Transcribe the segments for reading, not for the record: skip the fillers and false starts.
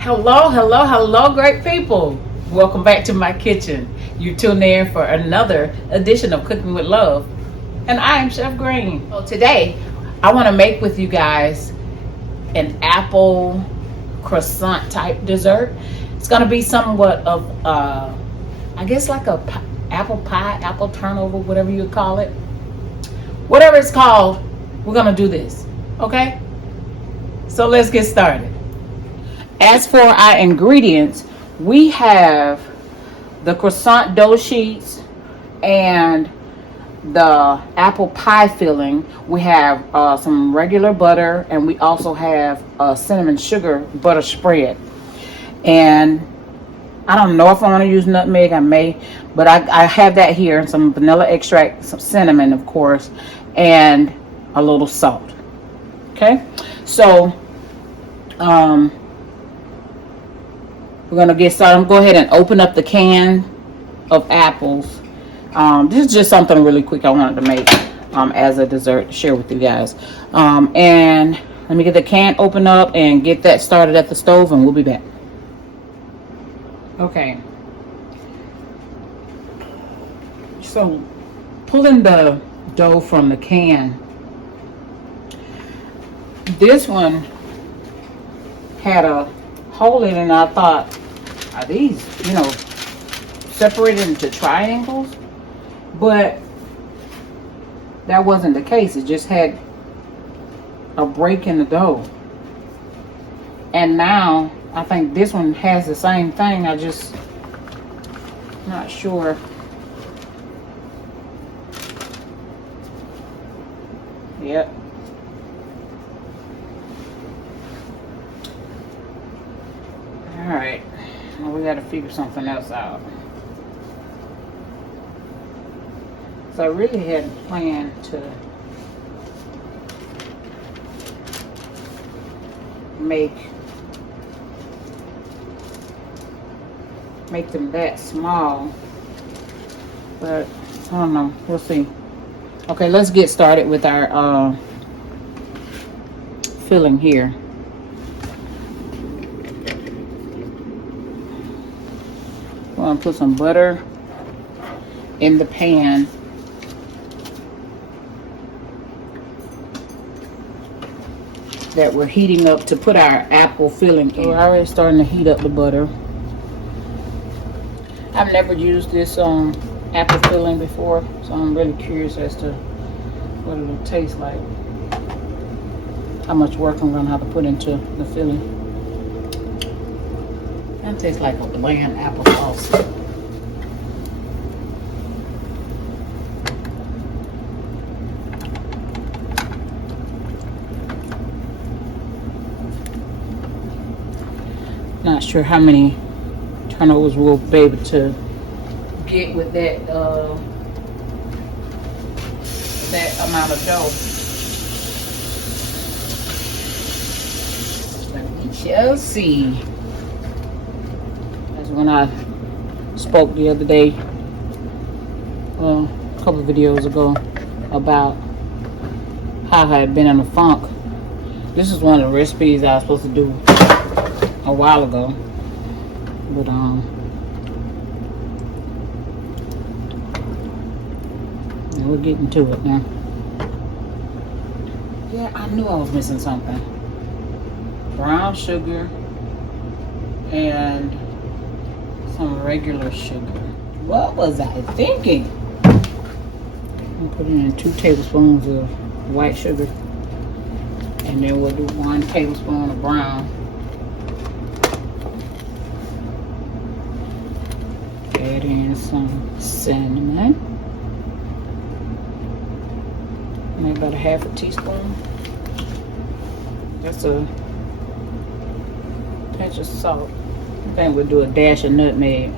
Hello, great people. Welcome back to my kitchen. You tuned in for another edition of Cooking with Love. And I am Chef Glean. So today, I want to make with you guys an apple croissant type dessert. It's going to be somewhat of, I guess like a apple pie, apple turnover, whatever you call it. Whatever it's called, we're going to do this. Okay? So let's get started. As for our ingredients, we have the croissant dough sheets and the apple pie filling. We have some regular butter, and we also have cinnamon sugar butter spread. And I don't know if I want to use nutmeg. I may, but I have that here. Some vanilla extract, some cinnamon, of course, and a little salt. Okay, so we're gonna get started. I'm gonna go ahead and open up the can of apples. This is just something really quick I wanted to make as a dessert to share with you guys. And let me get the can open up and get that started at the stove, and we'll be back. Okay. So pulling the dough from the can, this one had a hole in it, and I thought, are these, separated into triangles? But that wasn't the case. It just had a break in the dough. And now I think this one has the same thing. I just not sure. Yep. All right. Well, we got to figure something else out. So I really hadn't planned to make them that small, but I don't know. We'll see. Okay, let's get started with our filling here. I'm going to put some butter in the pan. That we're heating up to put our apple filling in. We're already starting to heat up the butter. I've never used this apple filling before, so I'm really curious as to what it'll taste like. How much work I'm going to have to put into the filling. That tastes like a bland applesauce. Not sure how many turnovers we'll be able to get with that amount of dough. But we shall see. That's when I spoke the other day, a couple of videos ago, about how I had been in a funk. This is one of the recipes I was supposed to do a while ago, but we're getting to it now. Yeah, I knew I was missing something. Brown sugar and some regular sugar. What was I thinking? I'm putting in 2 tablespoons of white sugar, and then we'll do 1 tablespoon of brown. Add in some cinnamon, maybe about a half a teaspoon. That's a pinch of salt. I think we'll do a dash of nutmeg.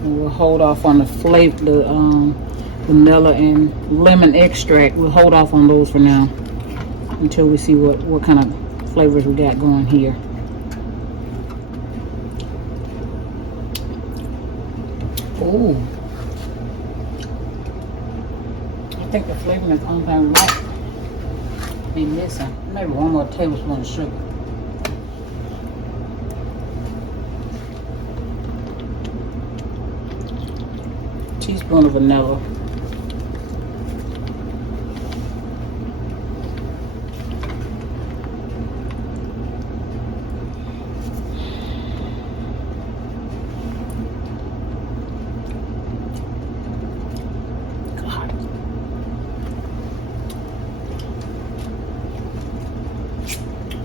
And we'll hold off on the flavor, the vanilla and lemon extract. We'll hold off on those for now until we see what kind of flavors we got going here. Ooh. I think the flavor is on there right. Be missing maybe 1 more tablespoon of sugar. Teaspoon of vanilla.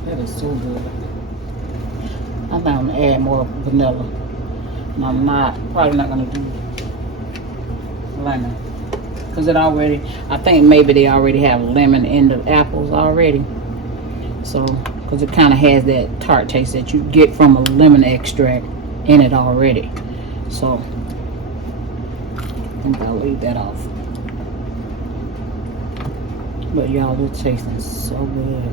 That is so good. I think I'm gonna add more vanilla. And I'm probably not gonna do lemon. Because I think maybe they already have lemon in the apples already. So, because it kind of has that tart taste that you get from a lemon extract in it already. So, I think I'll leave that off. But y'all, it's tasting so good.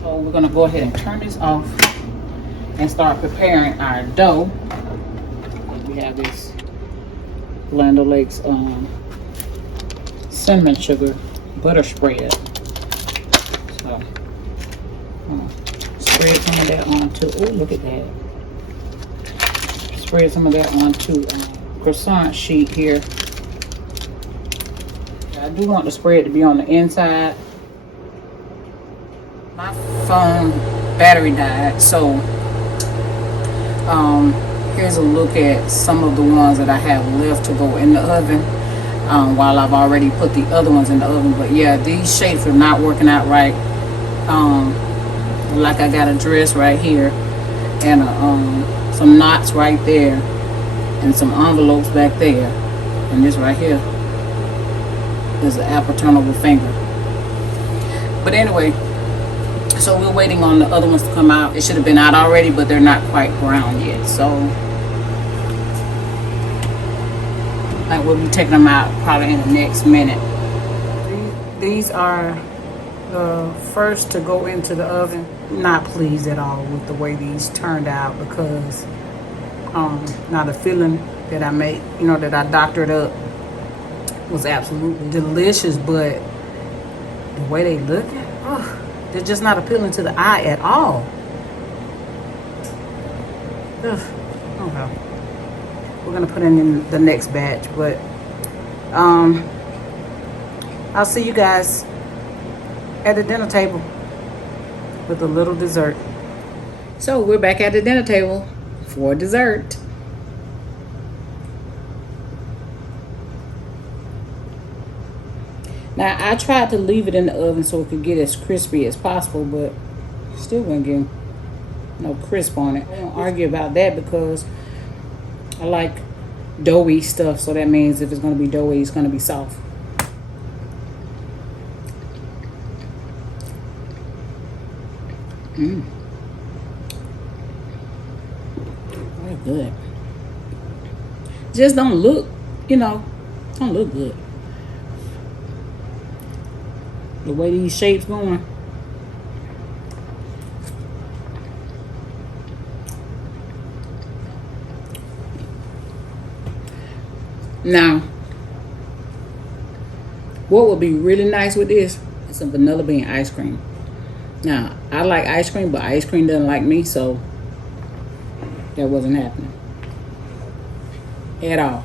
So we're gonna go ahead and turn this off and start preparing our dough. We have this Land O'Lakes cinnamon sugar butter spread. So I'm gonna spread some of that onto, oh look at that. Spread some of that onto croissant sheet here. I do want the spread to be on the inside. My phone battery died, so here's a look at some of the ones that I have left to go in the oven, while I've already put the other ones in the oven. But yeah, these shapes are not working out right. Like I got a dress right here and some knots right there and some envelopes back there, and this right here is an apple turnable finger. But anyway, so we're waiting on the other ones to come out. It should have been out already, but they're not quite brown yet. So like we'll be taking them out probably in the next minute. These are the first to go into the oven. Not pleased at all with the way these turned out, because now the filling that I made, that I doctored up, was absolutely delicious, but the way they look, they're just not appealing to the eye at all. Ugh. Okay. We're gonna put in the next batch, but I'll see you guys at the dinner table with a little dessert. So we're back at the dinner table for dessert. Now I tried to leave it in the oven so it could get as crispy as possible, but still wouldn't get no crisp on it. I don't argue about that because I like doughy stuff, so that means if it's going to be doughy, it's going to be soft. Very good. Just don't look, don't look good. The way these shapes going. Now, what would be really nice with this is some vanilla bean ice cream. Now, I like ice cream, but ice cream doesn't like me, so that wasn't happening at all.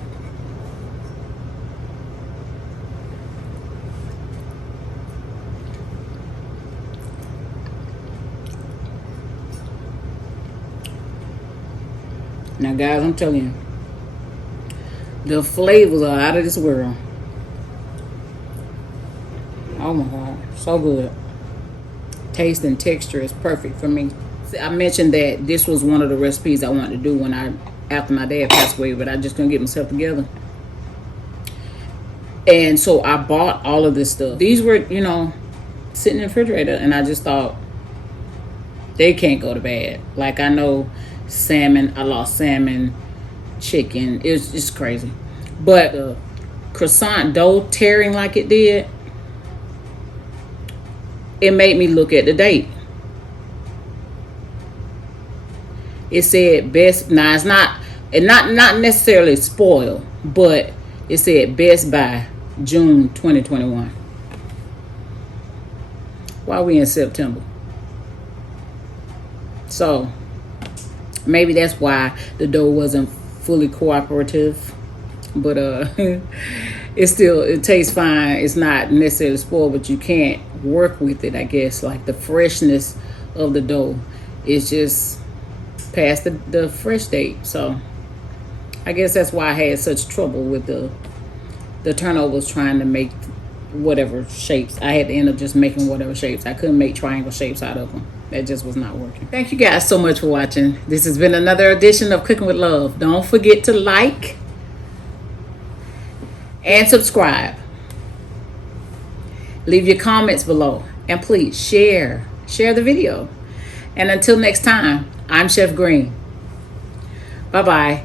Now, guys, I'm telling you, the flavors are out of this world. Oh my God, so good. Taste and texture is perfect for me. See, I mentioned that this was one of the recipes I wanted to do after my dad passed away, but I just couldn't get myself together. And so I bought all of this stuff. These were, sitting in the refrigerator, and I just thought, they can't go to bad. Like, I know salmon, I lost salmon, chicken. It's just crazy. But the croissant dough tearing like it did, it made me look at the date. It said best. Now it's not, and not necessarily spoiled, but it said best by June 2021. Why are we in September? So maybe that's why the dough wasn't fully cooperative. But it tastes fine. It's not necessarily spoiled, but you can't work with it, I guess. Like the freshness of the dough is just past the fresh date. So I guess that's why I had such trouble with the turnovers trying to make whatever shapes. I had to end up just making whatever shapes. I couldn't make triangle shapes out of them. That just was not working. Thank you guys so much for watching. This has been another edition of Cooking with Love. Don't forget to like and subscribe. Leave your comments below. And please share the video. And until next time, I'm Chef Green. Bye-bye.